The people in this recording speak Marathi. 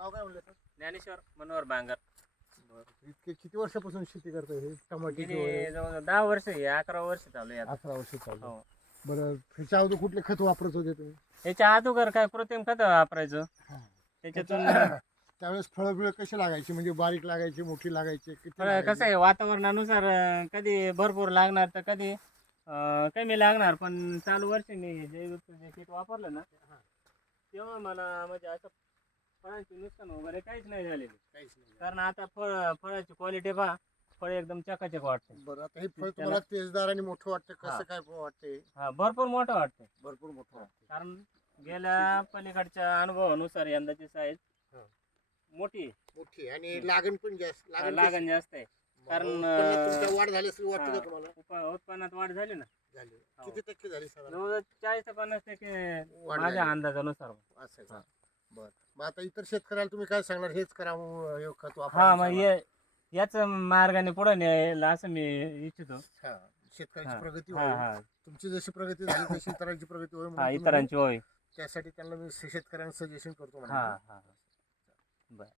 नाव काय म्हणलं सर? ज्ञानेश्वर मनोहर बांगर. इतके किती वर्षापासून शेती करताय हे टमाटे? गेली जवळ 10 वर्ष आहे, 11 वर्ष चालू आहे आता. 11 वर्ष चालू. हो. बरं ह्याच्या अगोदर कुठले खत वापरत होते तुम्ही? याच्या अगोदर काय कृत्रिम खत वापरायचं त्याच्यातून. त्यावेळेस फळं बिळं कशी लागायची, म्हणजे बारीक लागायची, मोठी लागायची, किती कसं लागायची? आहे वातावरणानुसार कधी भरपूर लागणार तर कधी कमी लागणार. पण चालू वर्षी मी जैविक जे किट वापरलं ना तेव्हा मला म्हणजे असं फळांची नुकसान वगैरे काहीच नाही झालेली. काहीच नाही. कारण आता फळाची क्वालिटी पहा, फळ एकदम चकाचक वाटते. बरं आता हे फळ तुम्हाला तेजदार आणि मोठं वाटतं, कसं काय वाटतंय? हा भरपूर मोठं वाटते. भरपूर मोठं वाटतं. कारण गेल्या पलीकडच्या अनुभवानुसार यंदाची साईज हा. मोठी आहे. मोठी आणि लागण पण जास्त. लागण जास्त आहे. कारण उत्पन्नात तुमच्या वाढ झाली असेल वाटतं का तुम्हाला? उत्पन्नात वाढ झाली ना. झाली. किती टक्के झाली साधारण? जवळजवळ 40 ते 50% वाढ माझ्या झाली. अंदाजानुसार. असं आहे का? बरं मग आता इतर शेतकऱ्याला तुम्ही काय सांगणार? हेच करा हे खत हा वापरा. मग याच मार्गाने पुढे न्यायला असं मी इच्छितो. शेतकऱ्याची प्रगती हा होईल. हा तुमची जशी प्रगती झाली तशी इतरांची प्रगती होईल हा म्हणून तुम्ही इतरांची होय. त्यासाठी त्यांना मी शेतकऱ्यांना सजेशन करतो हा म्हणून. हा बर.